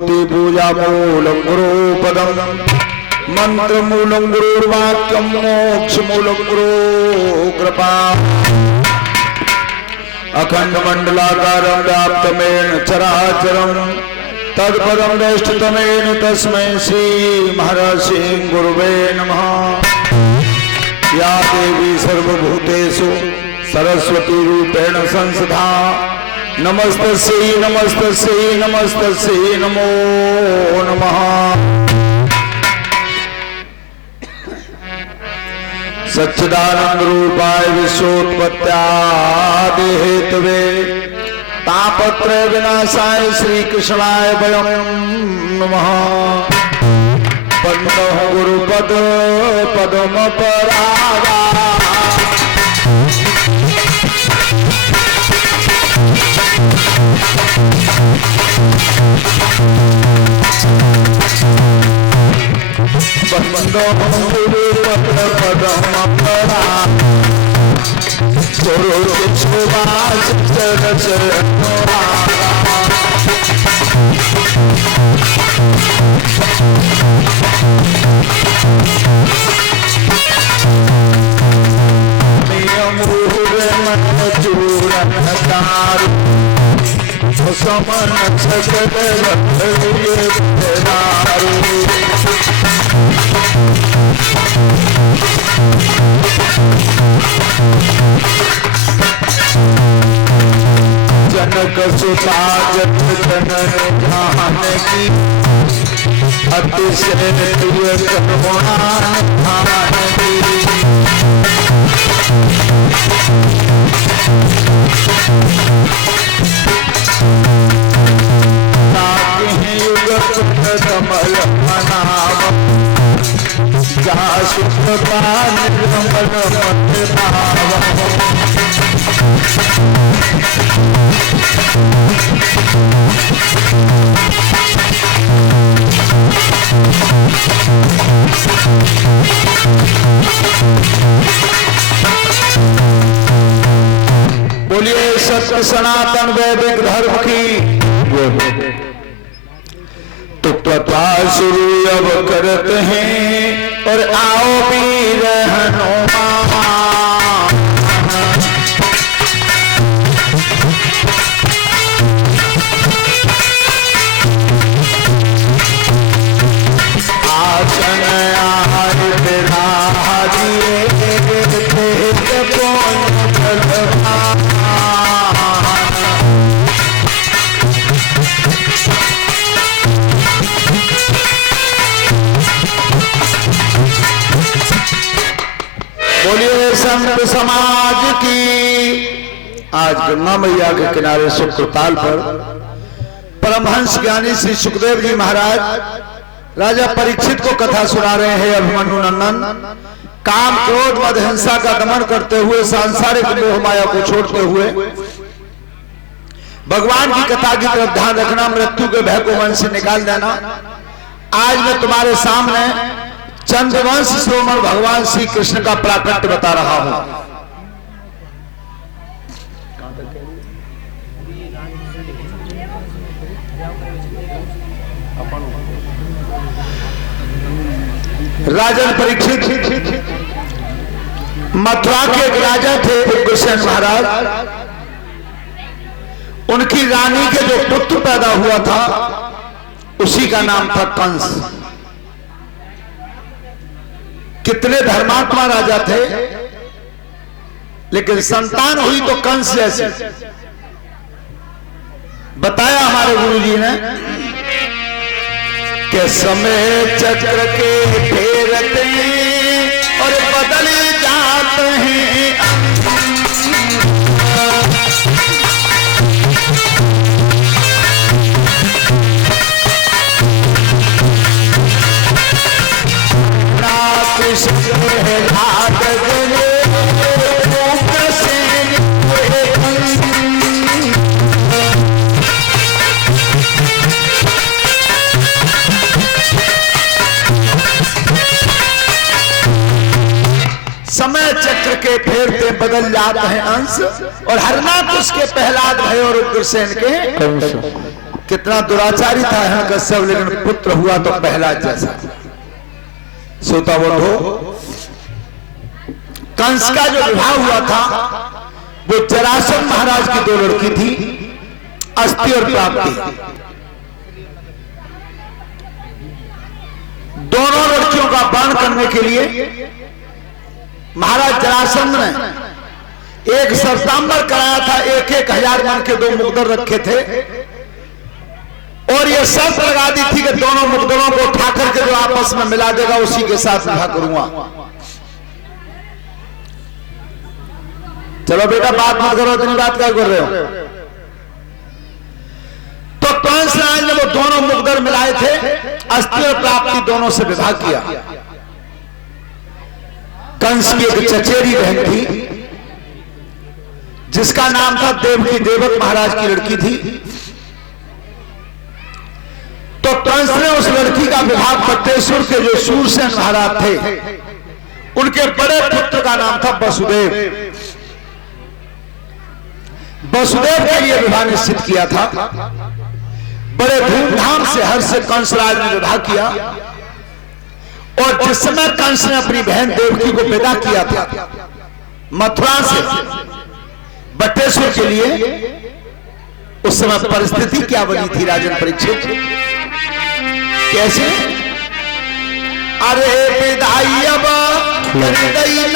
पूजा मूलं गुरुपदं मंत्र मूलं गुरुर्वाक्यं मोक्ष मूलं गुरु कृपा अखंड मंडलाकारं व्याप्तमेन चराचरं तत्पदं वेष्टितमेन तस्मै श्री महर्षि गुरुवे नमः। या देवी सर्वभूतेषु सरस्वती रूपेण संस्था नमस्तस्यै नमस्तस्यै नमस्तस्यै नमो नमः। सच्चिदानंद रूपाय विश्वोत्पत्त्यादि हेतवे तापत्रय विनाशाय श्री कृष्णाय वयं नमः। बंदो गुरुपद पद्म परागा बंदो गुरुपद पद्म परागा गुरु सुभाष जनक सुता जत जनन जानकी अतिशय प्रिय करुणा जानकी। कमल मनाव जासु निर्मल मत भाव बोलिए सत्य सनातन वैदिक धर्म की। तो कथा शुरू अब करते हैं और आओ वीर हनुमान। आसन आहार विराजिए बोलिए संत समाज की। आज गंगा मैया के किनारे शुक्रताल पर परमहंस ज्ञानी श्री सुखदेव जी महाराज राजा परीक्षित को कथा सुना रहे हैं। अभिमन्यु नंदन काम क्रोध मद हिंसा का दमन करते हुए सांसारिक मोह माया को छोड़ते हुए भगवान की कथा की तरफ ध्यान रखना, मृत्यु के भय को मन से निकाल देना। आज मैं तुम्हारे सामने चंद्रवंश श्रोमण भगवान श्री कृष्ण का प्राकट्य बता रहा हूं। राजन परीक्षित मथुरा के एक राजा थे उग्रसेन महाराज। उनकी रानी के जो पुत्र पैदा हुआ था उसी का नाम था कंस। कितने धर्मात्मा राजा थे, लेकिन संतान हुई तो कंस जैसे। बताया हमारे गुरुजी ने कि समय चक्र के फेरते और बदल जाते हैं। समय चक्र के फेरते बदल जाते हैं अंश और हरनाथ उसके प्रहलाद भय और उग्रसेन के कितना दुराचारी था हिरण्यकश्यप, लेकिन पुत्र हुआ तो पहला जैसा। श्रोता बंधु, कंस का जो विवाह हुआ था वो जरासंध महाराज की दो लड़की थी, अस्ति और प्राप्ति। दोनों लड़कियों का वर्ण करने के लिए महाराज जरासंध ने एक सरतांबर कराया था, 1,000 मन के 2 मुकदर रखे थे और ये शर्त लगा दी थी कि दोनों मुकदरों को उठा करके जो आपस में मिला देगा उसी के साथ विवाह करूंगा। चलो बेटा बात मत करो, इतनी बात क्या कर रहे हो। तो कंस राज ने वो दोनों मुकदर मिलाए थे, अस्ति और प्राप्ति दोनों से विवाह किया। कंस की एक चचेरी बहन थी जिसका नाम था देवकी, देवक महाराज की लड़की थी। तो कंस ने उस लड़की का विवाह बटेश्वर के जो शूरसेन महाराज थे उनके बड़े पुत्र का नाम था वसुदेव। वसुदेव के लिए विवाह निश्चित किया था। बड़े धूमधाम से हर्ष से कंसराज ने विवाह किया और जिस समय कंस ने अपनी बहन देवकी को विदा किया था मथुरा से बटेश्वर के लिए, उस समय परिस्थिति क्या बनी थी राजन परीक्षित? कैसे? अरे विदाई अब नगर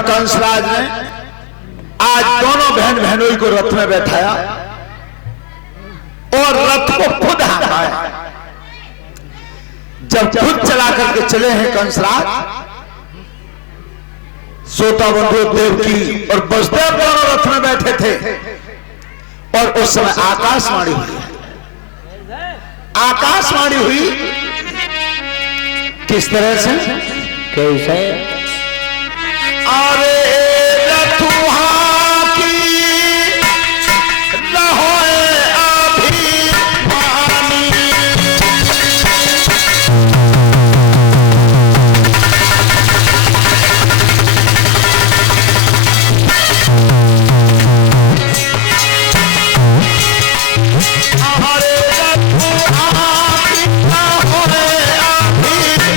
कंसराज ने आज दोनों बहन बहनोई को रथ में बैठाया और रथ को खुद हाँकाया। जब खुद चला करके चले हैं कंसराज, श्रोता बंधु देवकी और वसुदेव दोनों रथ में बैठे थे और उस समय आकाशवाणी हुई। आकाशवाणी हुई किस तरह से? कैसे? अरे रथुहा की रहोए अभिमानी, अरे रथुहा की रहोए अभिमानी।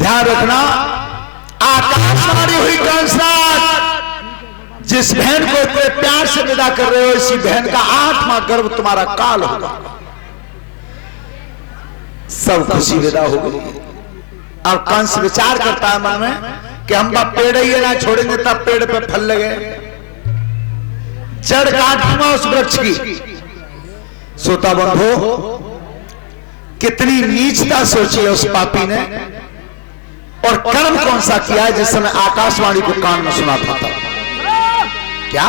ध्यान रखना, आकाशवाणी हुई कंसराज, जिस बहन को इतने प्यार से विदा कर रहे हो, इसी बहन का 8वां गर्भ तुम्हारा काल होगा। सब खुशी विदा हो गई। अब कंस विचार करता है मन में कि हम बाप पेड़ ही ना छोड़ेंगे, तब पेड़ पे फल लगे, जड़ काटूंगा उस वृक्ष की। सोता बंधो, कितनी नीचता सोची है उस पापी ने, और कर्म कौन सा किया है जिस समय आकाशवाणी को कान में सुना था। क्या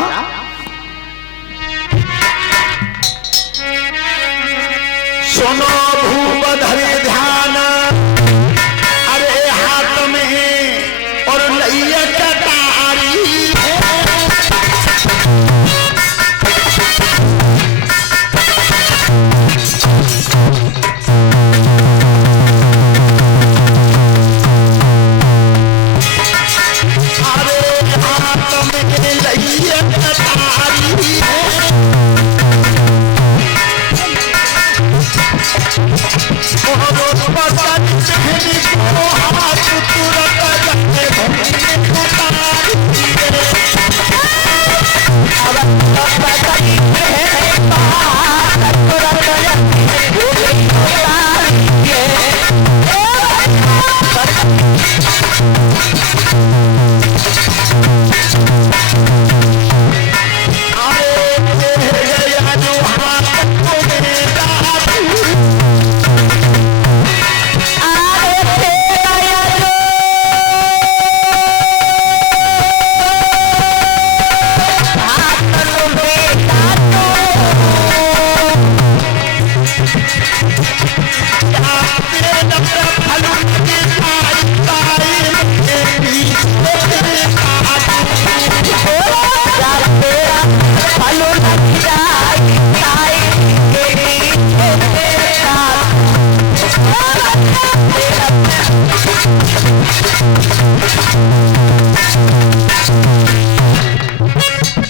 सुनो भूपधरे ध्यान, अरे हाथ में और लइया कटारी है।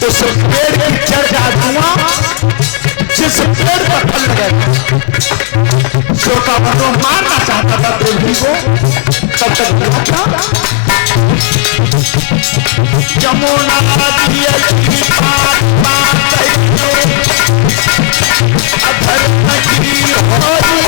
उस पेड़ की जड़ का धुआं जिस पेड़ पर फल लगे, श्रोता बंधु मारना चाहता था प्रेमी को, तब तक था यमुना नदी की पार अधर्म की होली।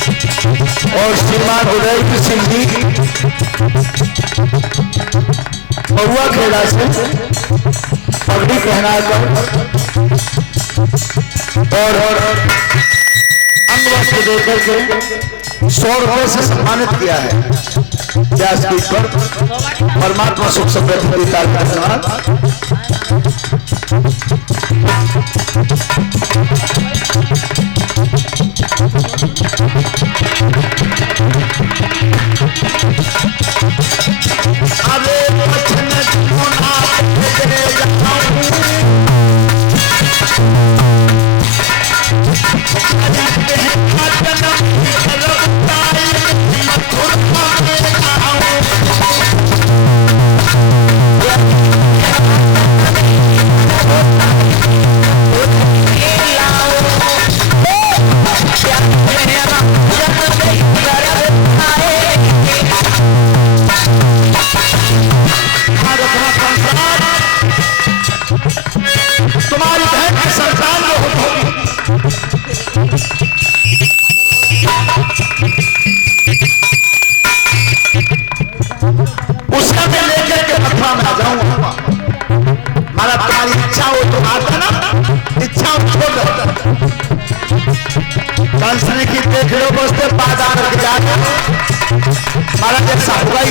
और श्रीमान उदय सिंह जी महुआ खेड़ा से पगड़ी पहनाकर और अंग वस्त्र देकर के 100 रुपये से सम्मानित किया है। व्यासपीठ पर परमात्मा सुख समृद्धि का धन्यवाद। तुम्हारी बहन की संतान जो होगी उसका मैं लेकर के मथुरा में आ जाऊंगा। मारा तुम्हारी इच्छा हो तो आता ना, इच्छा छोड़ दो। कंस ने की देख लो बसते बाजार के जाकर मारा जैसा हुआ ही